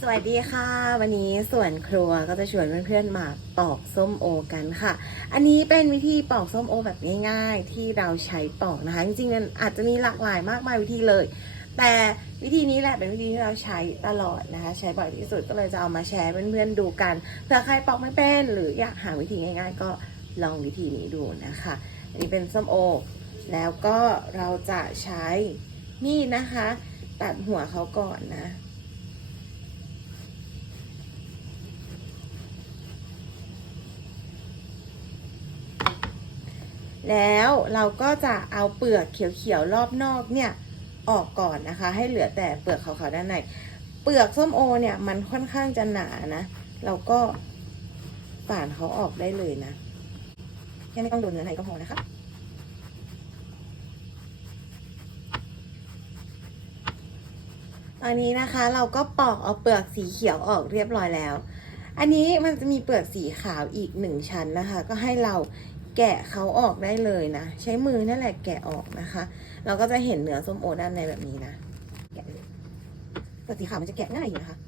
สวัสดีค่ะ วันนี้ส่วนครัวก็จะชวนเพื่อนๆมาปอกส้มโอกันค่ะ อันนี้เป็นวิธีปอกส้มโอแบบง่ายๆ ที่เราใช้ปอกนะคะ จริงๆมันอาจจะมีหลากหลายมากมายวิธีเลย แต่วิธีนี้แหละเป็นวิธีที่เราใช้ตลอดนะคะ ใช้บ่อยที่สุดก็เลยจะเอามาแชร์เพื่อนๆดูกันเผื่อใครปอกไม่เป็นหรืออยากหาวิธีง่าย ๆ ก็ลองวิธีนี้ดูนะคะ อันนี้เป็นส้มโอ แล้วก็เราจะใช้มีดนะคะ ตัดหัวเขาก่อนนะ แล้วเราก็จะเอาเปลือกเขียวๆรอบนอกเนี่ยออกก่อนนะคะ ให้เหลือแต่เปลือกขาวๆด้านในเปลือกส้มโอเนี่ยมันค่อนข้างจะหนานะ เราก็ฝานเขาออกได้เลยนะแค่ไม่ต้องโดนเนื้อในก็พอนะคะตอนนี้นะคะเราก็ปอกเอาเปลือกสีเขียวออกเรียบร้อยแล้ว อันนี้มันจะมีเปลือกสีขาวอีกหนึ่งชั้นนะคะ ก็ให้เรา แกะเขาออกได้เลยนะ ใช้มือนั่นแหละแกะออกนะคะ เราก็จะเห็นเนื้อส้มโอด้านในแบบนี้นะแกะเลยปกติขามันจะแกะง่ายอยู่นะคะ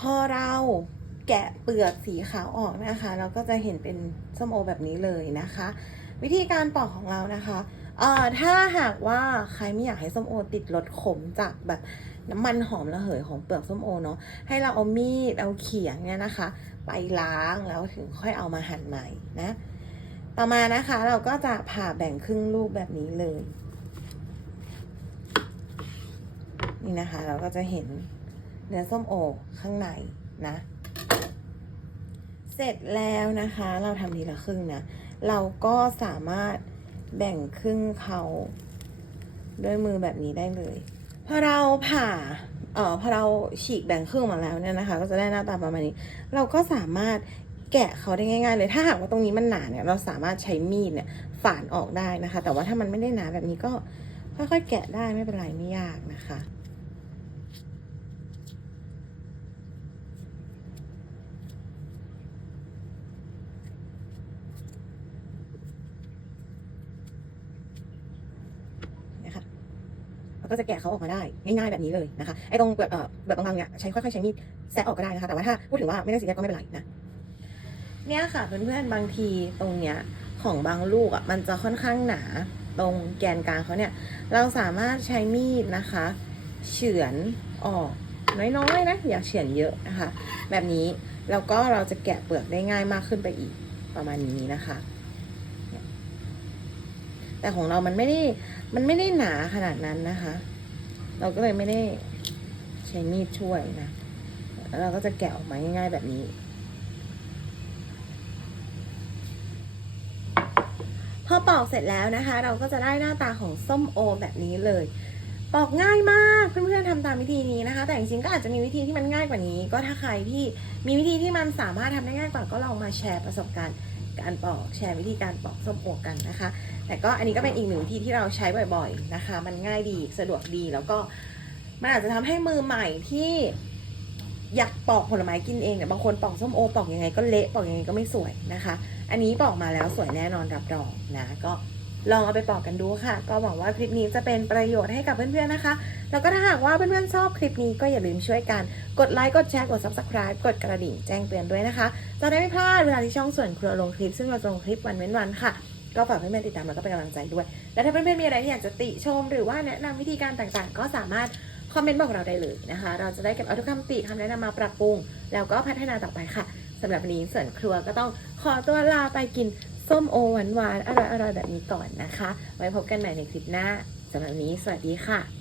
พอเราแกะเปลือกสีขาวออกนะคะ เราก็จะเห็นเป็นส้มโอแบบนี้เลยนะคะ วิธีการปอกของเรานะคะเอ่อถ้าหากว่าใครไม่อยากให้ส้มโอติดรสขมจากแบบน้ำมันหอมระเหยของเปลือกส้มโอเนาะให้เราเอามีดเอาเขียงเนี่ยนะคะ ไปล้างแล้วถึงค่อยเอามาหั่นใหม่นะ ต่อมานะคะเราก็จะผ่าแบ่งครึ่งลูกแบบนี้เลย นี่นะคะเราก็จะเห็น เนื้อส้มโอข้างในนะ เสร็จแล้วนะคะ เราทำทีละครึ่งนะ เราก็สามารถแบ่งครึ่งเขาด้วยมือแบบนี้ได้เลยพอเราผ่าเอ่อพอเราฉีกแบ่งครึ่งมาแล้วเนี่ยนะคะ ก็จะได้หน้าตาประมาณนี้ เราก็สามารถแกะเขาได้ง่าย ๆ เลย ถ้าหากว่าตรงนี้มันหนาเนี่ย เราสามารถใช้มีดเนี่ยฝานออกได้นะคะ แต่ว่าถ้ามันไม่ได้หนาแบบนี้ก็ค่อยๆแกะได้ไม่เป็นไรไม่ยากนะคะนะคะ เราก็จะแกะเขาออกมาได้ง่ายๆแบบนี้เลยนะคะไอ้ตรงเปลือกเปลือกบางๆเนี่ยใช้ค่อยๆใช้มีดแซะออกก็ได้นะคะแต่ว่าถ้าพูดถึงว่าไม่ได้สีแยกก็ไม่เป็นไรนะเนี่ยค่ะเพื่อนๆบางทีตรงเนี้ยของบางลูกอะมันจะค่อนข้างหนาตรงแกนกลางเขาเนี่ยเราสามารถใช้มีดนะคะเฉือนออกน้อยๆนะอย่าเฉือนเยอะนะคะ แบบนี้แล้วก็เราจะแกะเปลือกได้ง่ายมากขึ้นไปอีกประมาณนี้นะคะ แต่ของเรามันไม่ได้มันไม่ได้หนาขนาดนั้นนะคะ เราก็เลยไม่ได้ใช้มีดช่วยนะแล้วเราก็จะแกะออกมาง่ายๆแบบนี้ พอปอกเสร็จแล้วนะคะ เราก็จะได้หน้าตาของส้มโอแบบนี้เลย ปอกง่ายมากเพื่อนๆทำตามวิธีนี้นะคะ แต่จริงๆก็อาจจะมีวิธีที่มันง่ายกว่านี้ ก็ถ้าใครที่มีวิธีที่มันสามารถทำได้ง่ายกว่าก็ลองมาแชร์ประสบการณ์ การปอกแชร์วิธีการปอกส้มโอกันนะคะ แต่ก็อันนี้ก็เป็นอีกหนึ่งวิธีที่เราใช้บ่อยๆนะคะ มันง่ายดีสะดวกดีแล้วก็มันอาจจะทำให้มือใหม่ที่อยากปอกผลไม้กินเองเนี่ยบางคนปอกส้มโอปอกยังไงก็เละปอกยังไงก็ไม่สวยนะคะ อันนี้ปอกมาแล้วสวยแน่นอนรับรองนะก็ ลองเอาไปปอกกันดูค่ะ ก็หวังว่าคลิปนี้จะเป็นประโยชน์ให้กับเพื่อนๆนะคะ แล้วก็ถ้าหากว่าเพื่อนๆชอบคลิปนี้ก็อย่าลืมช่วยกัน กดไลค์ กดแชร์ กด subscribe กดกระดิ่งแจ้งเตือนด้วยนะคะ จะได้ไม่พลาดเวลาที่ช่องส่วนครัวลงคลิป ซึ่งเราลงคลิปวันเว้นวันค่ะ ก็ฝากเพื่อนๆติดตามแล้วก็เป็นกำลังใจด้วย และถ้าเพื่อนๆมีอะไรที่อยากจะติชม หรือว่าแนะนำวิธีการต่างๆ ก็สามารถคอมเมนต์บอกเราได้เลยนะคะ เราจะได้เก็บเอาทุกคำติคำแนะนำมาปรับปรุง แล้วก็พัฒนาต่อไปค่ะสำหรับวันนี้ส่วนครัวก็ต้องขอตัวลาไปกิน ส้มโอหวานๆอร่อยๆแบบนี้ก่อนนะคะ ไว้พบกันใหม่ในคลิปหน้าสำหรับวันนี้ สวัสดีค่ะ